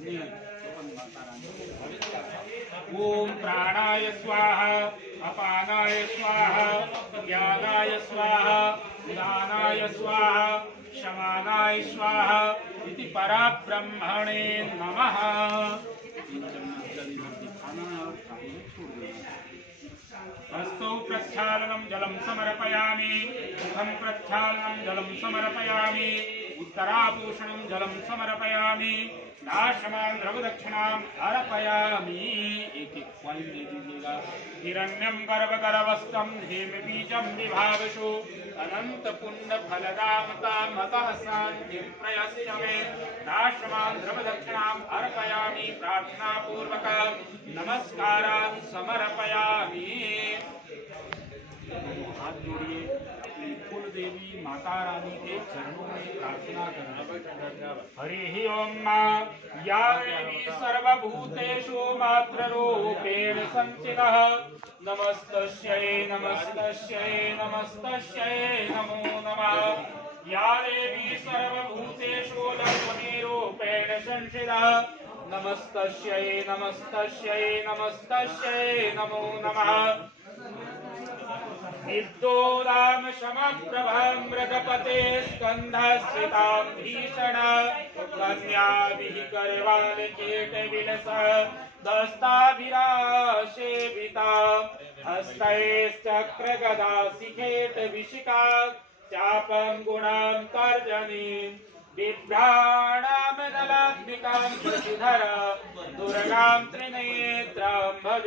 ओम प्राणाय स्वाहा अपानाय स्वाहा ज्ञानाय स्वाहा उदानाय स्वाहा शमानाय स्वाहा इति पराब्रह्मणे नमः। हस्तौ प्रक्षालनं जलं समर्पयामि, मुखं प्रक्षालनं जलं समर्पयामि, उत्तराभूषणं जलं समर्पयामि, नाशमान् द्रवदक्षिणाम् अर्पयामि। एक एक पॉइंट दे दीजिएगा। हिरण्यं गर्भगर्भस्थं हेमबीजं विभावशु अनंत पुण्य फलदामतः शान्तिं प्रयस्य मे। नाशमान् द्रवदक्षिणाम् अर्पयामि, प्रार्थना पूर्वक नमस्कारान् समर्पयामि। हाथ जोड़िए, अपनी कुल देवी माता रानी के चरणों में प्रार्थना करना। हरिः ओम। या देवी सर्वभूतेषु मातृरूपेण संस्थितः नमस्तस्यै नमस्तस्यै नमस्तस्यै नमो नमः। या देवी सर्वभूतेषु लक्ष्मीरूपेण संस्थितः नमस्तस्यै नमस्तस्यै नमस्तस्यै नमो नमः। विद्योदाम समप्रभं मृगपते स्कन्धस्थितां भीषण कन्याभिः करवालकेटविलस दस्ताभिराशेविता हस्तैश्चक्रगदाशिखेटविशिखा चापं गुणां तर्जनीं बिभ्राणां दलात्मिकां शशिधर दुर्गां त्रिनेत्रां भजे।